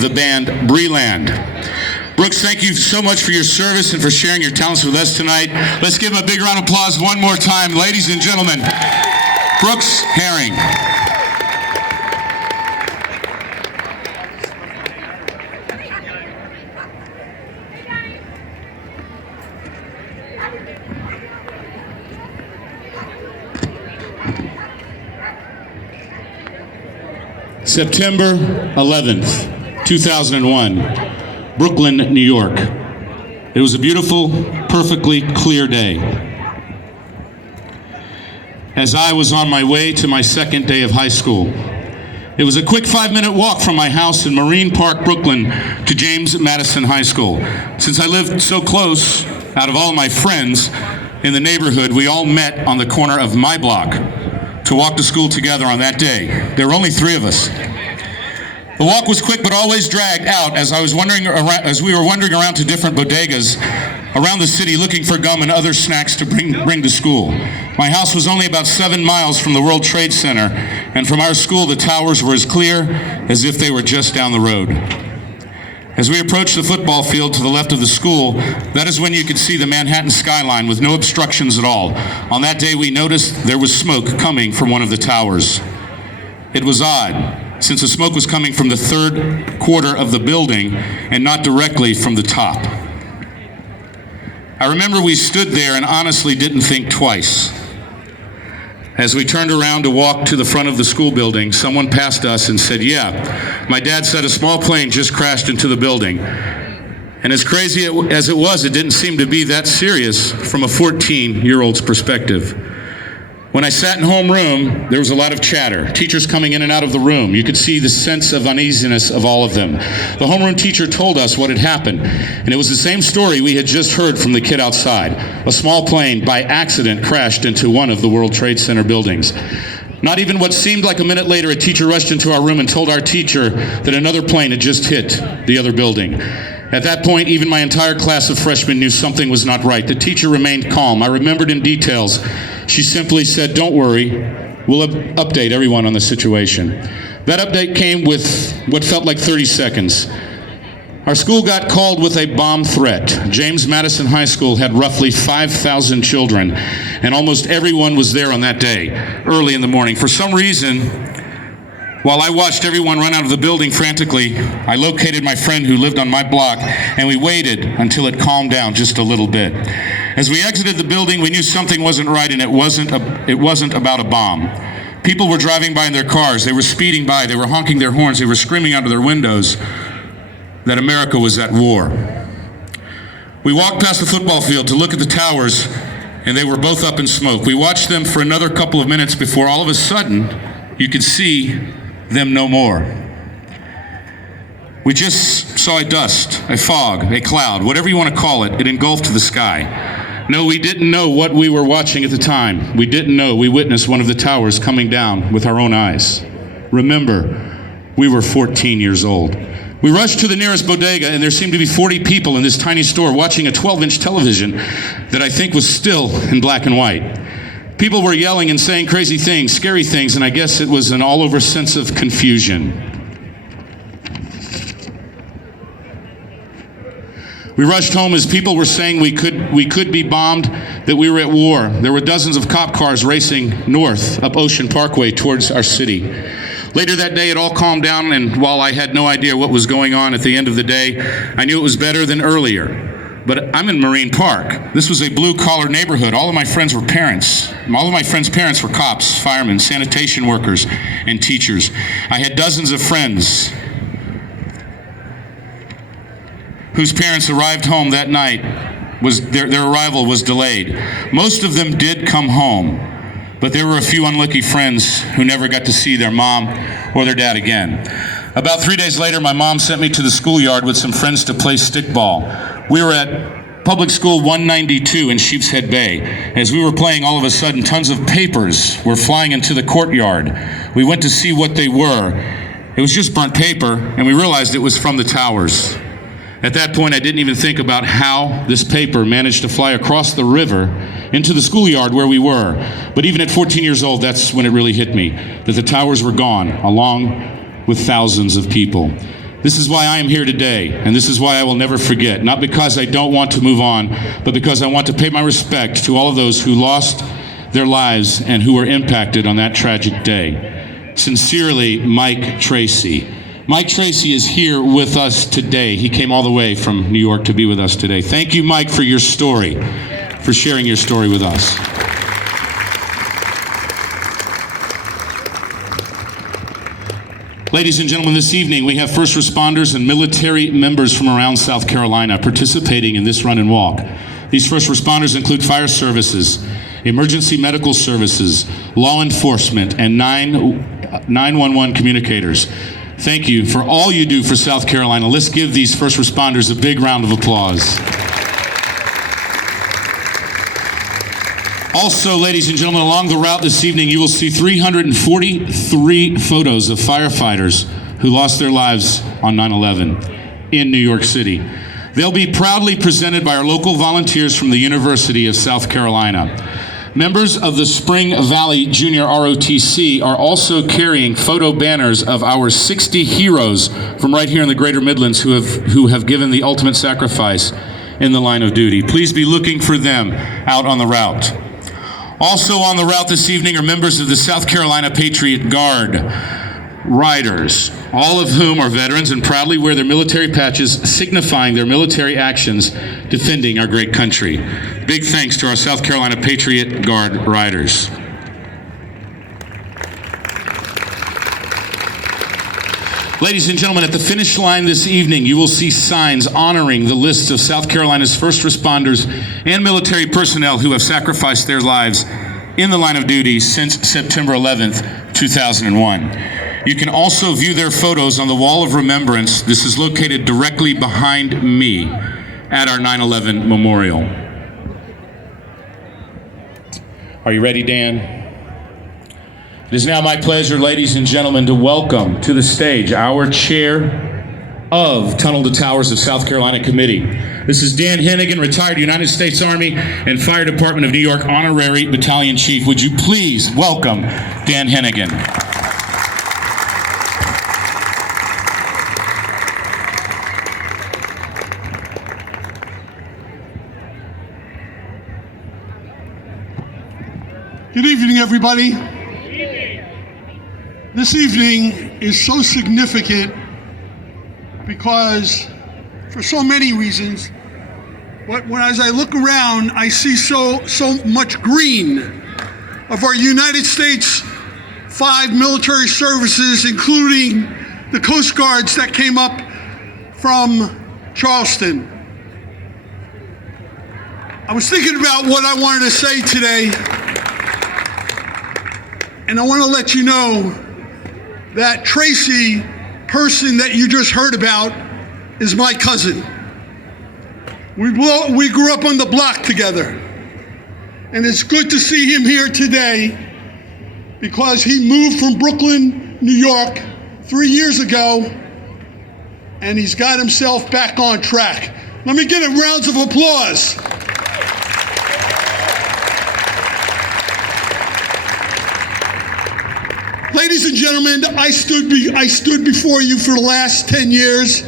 the band Breland. Brooks, thank you so much for your service and for sharing your talents with us tonight. Let's give him a big round of applause one more time. Ladies and gentlemen, Brooks Herring. September 11th, 2001, Brooklyn, New York. It was a beautiful, perfectly clear day. As I was on my way to my second day of high school, it was a quick 5-minute walk from my house in Marine Park, Brooklyn, to James Madison High School. Since I lived so close, out of all my friends in the neighborhood, we all met on the corner of my block to walk to school together on that day. There were only 3 of us. The walk was quick but always dragged out as we were wandering around to different bodegas around the city looking for gum and other snacks to bring to school. My house was only about 7 miles from the World Trade Center, and from our school the towers were as clear as if they were just down the road. As we approached the football field to the left of the school, that is when you could see the Manhattan skyline with no obstructions at all. On that day, we noticed there was smoke coming from one of the towers. It was odd, since the smoke was coming from the 3rd quarter of the building and not directly from the top. I remember we stood there and honestly didn't think twice. As we turned around to walk to the front of the school building, someone passed us and said, "Yeah, my dad said a small plane just crashed into the building." And as crazy as it was, it didn't seem to be that serious from a 14-year-old's perspective. When I sat in homeroom, there was a lot of chatter, teachers coming in and out of the room. You could see the sense of uneasiness of all of them. The homeroom teacher told us what had happened, and it was the same story we had just heard from the kid outside. A small plane, by accident, crashed into one of the World Trade Center buildings. Not even what seemed like a minute later, a teacher rushed into our room and told our teacher that another plane had just hit the other building. At that point, even my entire class of freshmen knew something was not right. The teacher remained calm. I remembered in details. She simply said, "Don't worry, we'll update everyone on the situation." That update came with what felt like 30 seconds. Our school got called with a bomb threat. James Madison High School had roughly 5,000 children, and almost everyone was there on that day, early in the morning. For some reason, while I watched everyone run out of the building frantically, I located my friend who lived on my block, and we waited until it calmed down just a little bit. As we exited the building, we knew something wasn't right, and it wasn't about a bomb. People were driving by in their cars. They were speeding by. They were honking their horns. They were screaming out of their windows that America was at war. We walked past the football field to look at the towers, and they were both up in smoke. We watched them for another couple of minutes before all of a sudden you could see them no more. We just saw a dust, a fog, a cloud, whatever you want to call it. It engulfed the sky. No, we didn't know what we were watching at the time. We didn't know we witnessed one of the towers coming down with our own eyes. Remember, we were 14 years old. We rushed to the nearest bodega, and there seemed to be 40 people in this tiny store watching a 12-inch television that I think was still in black and white. People were yelling and saying crazy things, scary things, and I guess it was an all-over sense of confusion. We rushed home as people were saying we could be bombed, that we were at war. There were dozens of cop cars racing north up Ocean Parkway towards our city. Later that day, it all calmed down, and while I had no idea what was going on at the end of the day, I knew it was better than earlier. But I'm in Marine Park. This was a blue-collar neighborhood. All of my friends were parents. All of my friends' parents were cops, firemen, sanitation workers, and teachers. I had dozens of friends whose parents arrived home that night. Their arrival was delayed. Most of them did come home, but there were a few unlucky friends who never got to see their mom or their dad again. About 3 days later, my mom sent me to the schoolyard with some friends to play stickball. We were at Public School 192 in Sheepshead Bay. As we were playing, all of a sudden, tons of papers were flying into the courtyard. We went to see what they were. It was just burnt paper, and we realized it was from the towers. At that point, I didn't even think about how this paper managed to fly across the river into the schoolyard where we were. But even at 14 years old, that's when it really hit me, that the towers were gone, along with thousands of people. This is why I am here today, and this is why I will never forget, not because I don't want to move on, but because I want to pay my respect to all of those who lost their lives and who were impacted on that tragic day. Sincerely, Mike Tracy. Mike Tracy is here with us today. He came all the way from New York to be with us today. Thank you, Mike, for your story, for sharing your story with us. Ladies and gentlemen, this evening we have first responders and military members from around South Carolina participating in this run and walk. These first responders include fire services, emergency medical services, law enforcement, and 911 communicators. Thank you for all you do for South Carolina. Let's give these first responders a big round of applause. Also, ladies and gentlemen, along the route this evening, you will see 343 photos of firefighters who lost their lives on 9/11 in New York City. They'll be proudly presented by our local volunteers from the University of South Carolina. Members of the Spring Valley Junior ROTC are also carrying photo banners of our 60 heroes from right here in the Greater Midlands who have given the ultimate sacrifice in the line of duty. Please be looking for them out on the route. Also on the route this evening are members of the South Carolina Patriot Guard riders, all of whom are veterans and proudly wear their military patches signifying their military actions defending our great country. Big thanks to our South Carolina Patriot Guard riders. Ladies and gentlemen, at the finish line this evening, you will see signs honoring the lists of South Carolina's first responders and military personnel who have sacrificed their lives in the line of duty since September 11th, 2001. You can also view their photos on the Wall of Remembrance. This is located directly behind me at our 9/11 memorial. Are you ready, Dan? It is now my pleasure, ladies and gentlemen, to welcome to the stage our chair of Tunnel to Towers of South Carolina Committee. This is Dan Hennigan, retired United States Army and Fire Department of New York Honorary Battalion Chief. Would you please welcome Dan Hennigan? Good evening, everybody. This evening is so significant because, for so many reasons, but as I look around, I see so much green of our United States 5 military services, including the Coast Guards that came up from Charleston. I was thinking about what I wanted to say today, and I want to let you know that Tracy, person that you just heard about, is my cousin. We grew up on the block together. And it's good to see him here today because he moved from Brooklyn, New York 3 years ago, and he's got himself back on track. Let me give him rounds of applause. Ladies and gentlemen, I stood before you for the last 10 years,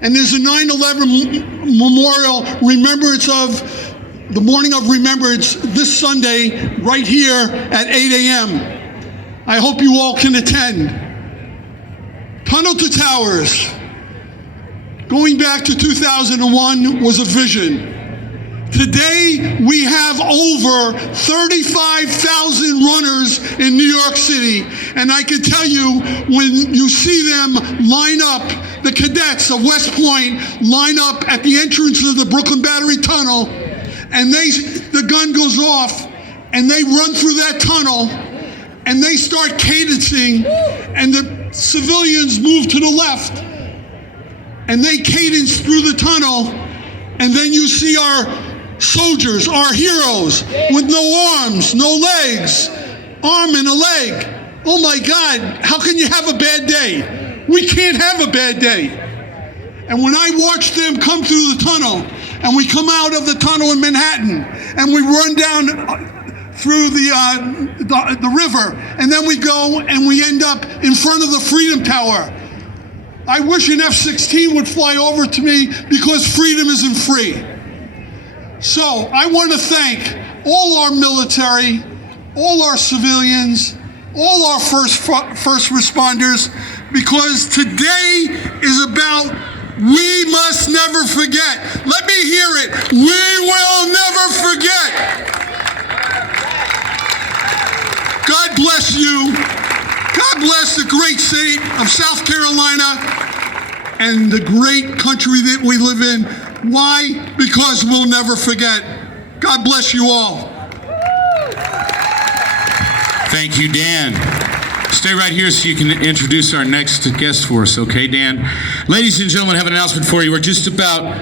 and there's a 9/11 memorial remembrance of the morning of remembrance this Sunday right here at 8 a.m. I hope you all can attend. Tunnel to Towers, going back to 2001, was a vision. Today, we have over 35,000 runners in New York City, and I can tell you, when you see them line up, the cadets of West Point line up at the entrance of the Brooklyn Battery Tunnel, and the gun goes off, and they run through that tunnel, and they start cadencing, and the civilians move to the left, and they cadence through the tunnel, and then you see our soldiers, our heroes, with no arms, no legs, arm and a leg. Oh my God, how can you have a bad day? We can't have a bad day. And when I watch them come through the tunnel, and we come out of the tunnel in Manhattan, and we run down through the river, and then we go and we end up in front of the Freedom Tower, I wish an F-16 would fly over to me because freedom isn't free. So I want to thank all our military, all our civilians, all our first responders, because today is about we must never forget. Let me hear it. We will never forget. God bless you. God bless the great state of South Carolina and the great country that we live in. Why? Because we'll never forget. God bless you all. Thank you, Dan. Stay right here so you can introduce our next guest for us, okay, Dan? Ladies and gentlemen, I have an announcement for you. We're just about